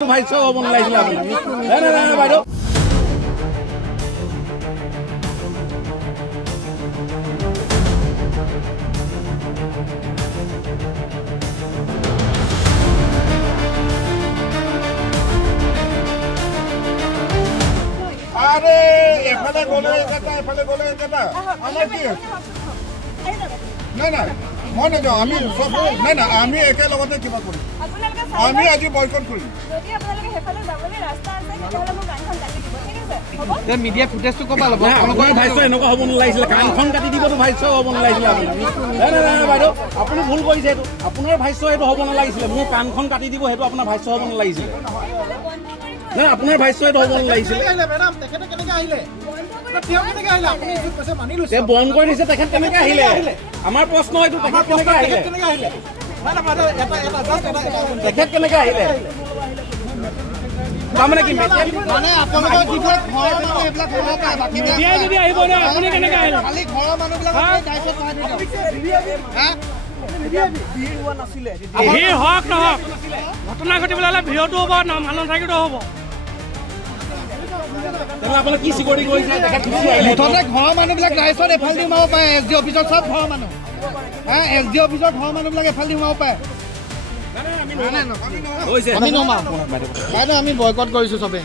ভাই সব হব নালাগিছিল আপুনি নাই নাই নাই বাইদেউ আরে এফালে গলে এটা আমার কি নাই নাই মই নাযাওঁ আমি সব নাই নাই আমি একেলগতে কিবা কৰিম আমি আজি বয়কট কৰিম যদি আপোনালোকে হেফালে যাবলৈ ৰাস্তা আছে তেতিয়াহ'লে মোক কাণখন কাটি দিব ঠিক আছে হ'ব মিডিয়া ফুটেজটো ক'বা ল'ব আপোনাৰ ভাইছ এনেকুৱা হ'ব নালাগিছিল কাণখন কাটি দিবতো ভাইছ হ'ব নালাগিছিল আপুনি নাই নাই নাই বাইদেউ আপুনি ভুল কৰিছে এইটো আপোনাৰ ভাইছ এইটো হ'ব নালাগিছিলে মোৰ কাণখন কাটি দিব সেইটো আপোনাৰ ভাইছ হ'ব নালাগিছিলে নাই আপোনাৰ ভাইছ এইটো হ'ব নালাগিছিলে বন্ধ কৰি দিছে তেখেত কেনেকৈ আহিলে আমাৰ প্ৰশ্ন এইটো তেখেত কেনেকৈ আহিলে তেখেত কেনেকৈ আহিলে তাৰমানে কি মানে আপোনালোকৰ যিবিলাক ঘৰ মানুহ এইবিলাক হ'ব পাৰে বাকী মিডিয়াই যদি আহিব ন আপুনি কেনেকৈ আহিলে খালি ঘৰৰ মানুহবিলাক দায়িত্ব ভিৰ হওক নহওক ঘটনা ঘটিবলৈ হ'লে ভিৰতো হ'ব মানুহ থাকিলেও হ'ব আপোনালোকে কি চিকিউৰিটি কৰিছে তেখেত গুচি আহিলে মুঠতে ঘৰৰ মানুহবিলাক ৰাইজত এফালে সোমাব পাৰে এছ ডি অফিচত চব ঘৰৰ মানুহ এছ ডি অফিচৰ ঘৰৰ মানুহবিলাক এফালে সোমাব পাৰে আমি নমাওঁ বাইদেউ আমি বয়কট কৰিছোঁ চবেই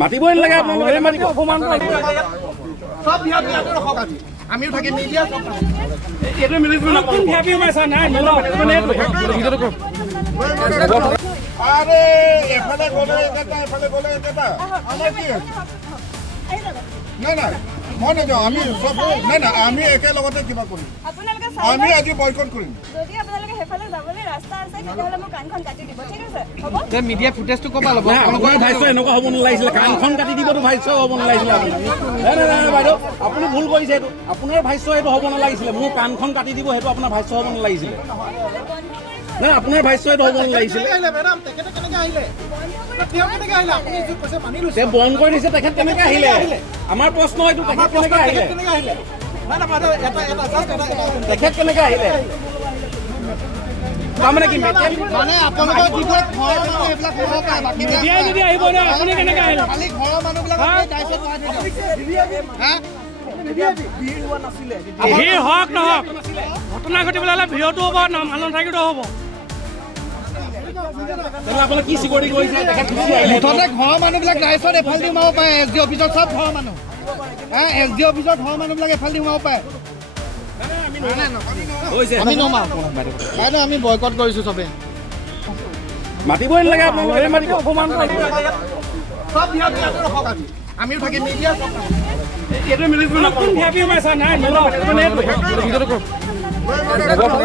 মাতিবই নালাগে আপোনালোকে মাতিব আমিও থাকিম মিডিয়া চব এইটো মিলিব কোন ভাবি সোমাইছা নাই আরে এফালে গলে এটা আমার কি নাই নাই মই নাযাওঁ আমি সব নাই নাই আমি একেলগতে কিবা কৰিম আপোনালোকে আমি আজি বয়কট কৰিম যদি আপোনালোকে হেফালে যাবলৈ ৰাস্তা আছে তেতিয়াহ'লে মোক কাণখন কাটি দিব ঠিক আছে হ'ব মিডিয়া ফুটেজটো ক'বা ল'ব আপোনাৰ ভাইছ এনেকুৱা হ'ব নালাগিছিলে কাণখন কাটি দিবতো ভাইছ হ'ব নালাগিছিলে আপুনি নাই নাই নাই বাইদেউ আপুনি ভুল কৰিছে এইটো আপোনাৰ ভাইছ এইটো হ'ব নালাগিছিলে মোৰ কাণখন কাটি দিব সেইটো আপোনাৰ ভাইছ হ'ব নালাগিছিলে নাই আপোনাৰ ভাইছ এইটো হ'ব নালাগিছিলে বন্ধ কৰি দিছে তেখেত কেনেকৈ আহিলে আমাৰ প্ৰশ্ন এইটো তেখেত কেনেকৈ আহিলে তেখেত কেনেকৈ আহিলে তাৰমানে কি মানে আপোনালোকৰ যিবিলাক ঘৰ মানুহ এইবিলাক হ'ব পাৰে বাকী মিডিয়াই যদি আহিব ন আপুনি কেনেকৈ আহিলে খালি ঘৰৰ মানুহবিলাক দায়িত্ব ভিৰ হওক নহওক ঘটনা ঘটিবলৈ হ'লে ভিৰতো হ'ব মানুহ থাকিলেও হ'ব আপোনালোকে কি চিকিউৰিটি কৰিছে তেখেত গুচি আহিলে মুঠতে ঘৰৰ মানুহবিলাক ৰাইজত এফালে সোমাব পাৰে এছ ডি অফিচত চব ঘৰৰ মানুহ এছ ডি অফিচৰ ঘৰৰ মানুহবিলাক এফালে সোমাব পাৰে আমি নমাওঁ বাইদেউ আমি বয়কট কৰিছোঁ চবেই মাতিবই নালাগে আপোনালোকে মাতিব আমিও থাকিম মিডিয়া চব এইটো মিলিব কোন ভাবি সোমাইছা নাই